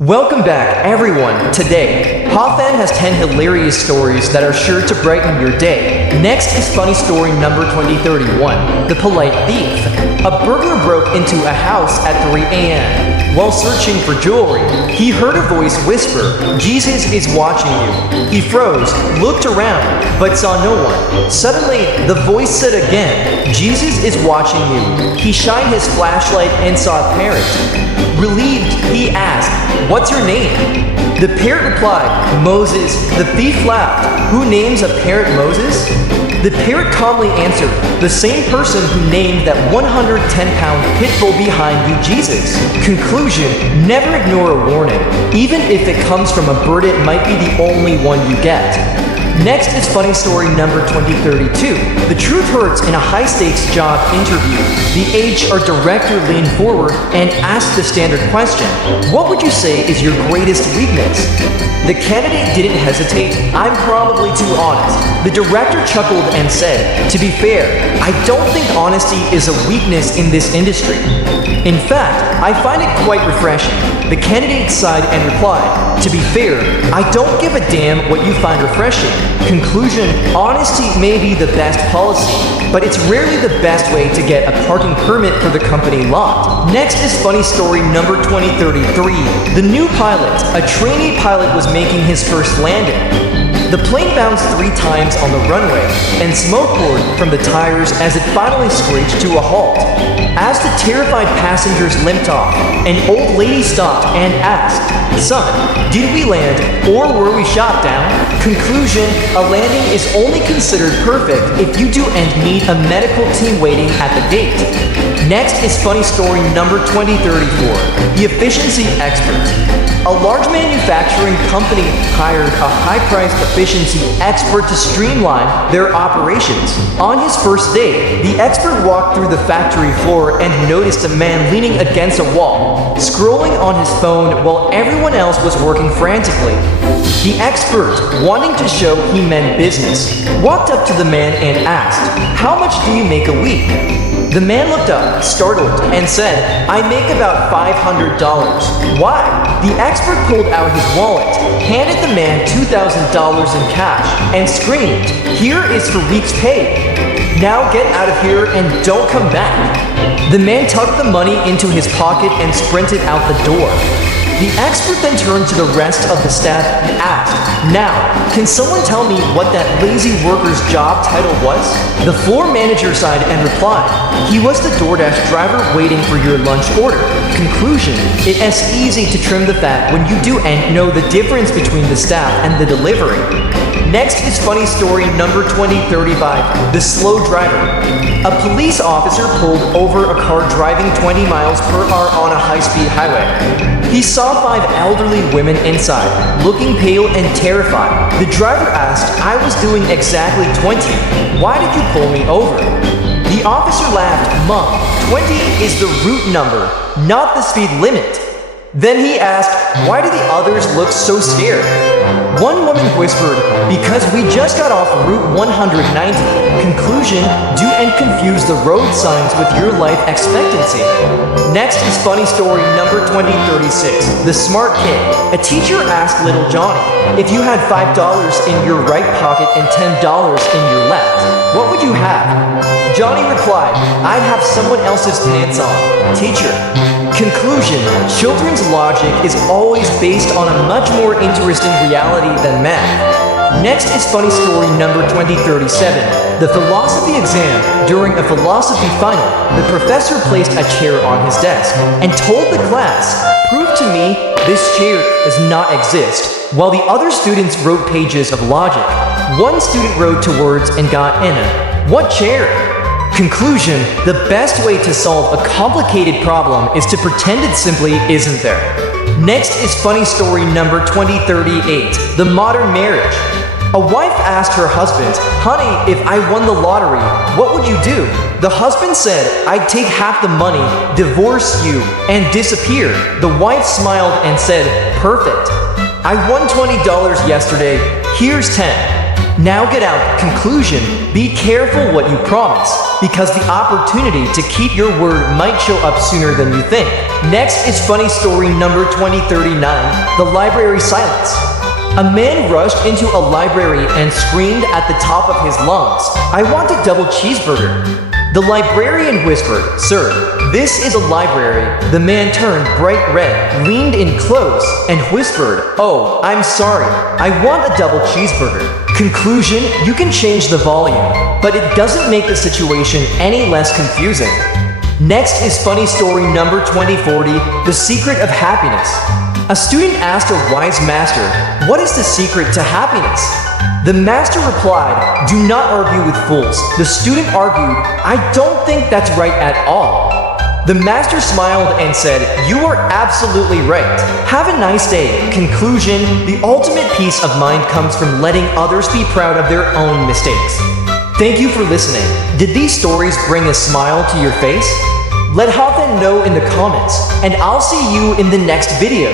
Welcome back, everyone. Today, Hafan has 10 hilarious stories that are sure to brighten your day. Next is funny story number 2031, The Polite Thief. A burglar broke into a house at 3 a.m. While searching for jewelry, he heard a voice whisper, "Jesus is watching you." He froze, looked around, but saw no one. Suddenly, the voice said again, "Jesus is watching you." He shined his flashlight and saw a parrot. Relieved, he asked, "What's your name?" The parrot replied, "Moses." The thief laughed, "Who names a parrot Moses?" The parrot calmly answered, "The same person who named that 110-pound pit bull behind you Jesus." Conclusion: never ignore a warning. Even if it comes from a bird, it might be the only one you get. Next is funny story number 2032. The truth hurts in a high-stakes job interview. The HR director leaned forward and asked the standard question, "What would you say is your greatest weakness?" The candidate didn't hesitate. "I'm probably too honest." The director chuckled and said, "To be fair, I don't think honesty is a weakness in this industry. In fact, I find it quite refreshing." The candidate sighed and replied, "To be fair, I don't give a damn what you find refreshing." Conclusion: honesty may be the best policy, but it's rarely the best way to get a parking permit for the company lot. Next is funny story number 2033. The new pilot. A trainee pilot was making his first landing. The plane bounced 3 times on the runway, and smoke poured from the tires as it finally screeched to a halt. As the terrified passengers limped off, an old lady stopped and asked, "Son, did we land or were we shot down?" Conclusion: a landing is only considered perfect if you do and need a medical team waiting at the gate. Next is funny story number 2034. The efficiency expert. A large manufacturing company hired a high-priced efficiency expert to streamline their operations. On his first day, the expert walked through the factory floor and noticed a man leaning against a wall, scrolling on his phone while everyone else was working frantically. The expert, wanting to show he meant business, walked up to the man and asked, "How much do you make a week?" The man looked up, startled, and said, "I make about $500. Why?" The expert pulled out his wallet, handed the man $2,000 in cash, and screamed, "Here is for week's pay. Now get out of here and don't come back." The man tucked the money into his pocket and sprinted out the door. The expert then turned to the rest of the staff and asked, "Now, can someone tell me what that lazy worker's job title was?" The floor manager sighed and replied, "He was the DoorDash driver waiting for your lunch order." Conclusion: it is easy to trim the fat when you do and know the difference between the staff and the delivery. Next is funny story number 2035, The Slow Driver. A police officer pulled over a car driving 20 miles per hour on a high-speed highway. He saw 5 elderly women inside, looking pale and terrified. The driver asked, "I was doing exactly 20. Why did you pull me over?" The officer laughed, "Mom, 20 is the route number, not the speed limit." Then he asked, "Why do the others look so scared?" One woman whispered, "Because we just got off Route 190. Conclusion: do and confuse the road signs with your life expectancy. Next is funny story number 2036, The Smart Kid. A teacher asked little Johnny, "If you had $5 in your right pocket and $10 in your left, what would you have?" Johnny replied, "I'd have someone else's pants on." Teacher. Conclusion: children's logic is always based on a much more interesting reality than math. Next is funny story number 2037, The Philosophy Exam. During a philosophy final, the professor placed a chair on his desk and told the class, "Prove to me this chair does not exist," while the other students wrote pages of logic. One student wrote 2 words and got in a "What chair?" Conclusion: the best way to solve a complicated problem is to pretend it simply isn't there. Next is funny story number 2038, The Modern Marriage. A wife asked her husband, "Honey, if I won the lottery, what would you do?" The husband said, "I'd take half the money, divorce you, and disappear." The wife smiled and said, "Perfect. I won $20 yesterday. Here's 10. Now get out. Conclusion. Be careful what you promise, because the opportunity to keep your word might show up sooner than you think. Next is funny story number 2039, the library silence. A man rushed into a library and screamed at the top of his lungs, "I want a double cheeseburger." The librarian whispered, "Sir, this is a library." The man turned bright red, leaned in close, and whispered, "Oh, I'm sorry. I want a double cheeseburger." Conclusion, you can change the volume, but it doesn't make the situation any less confusing. Next is funny story number 2040, the secret of happiness. A student asked a wise master, "What is the secret to happiness?" The master replied, "Do not argue with fools." The student argued, "I don't think that's right at all." The master smiled and said, "You are absolutely right. Have a nice day." Conclusion, the ultimate peace of mind comes from letting others be proud of their own mistakes. Thank you for listening. Did these stories bring a smile to your face? Let Hothan know in the comments, and I'll see you in the next video.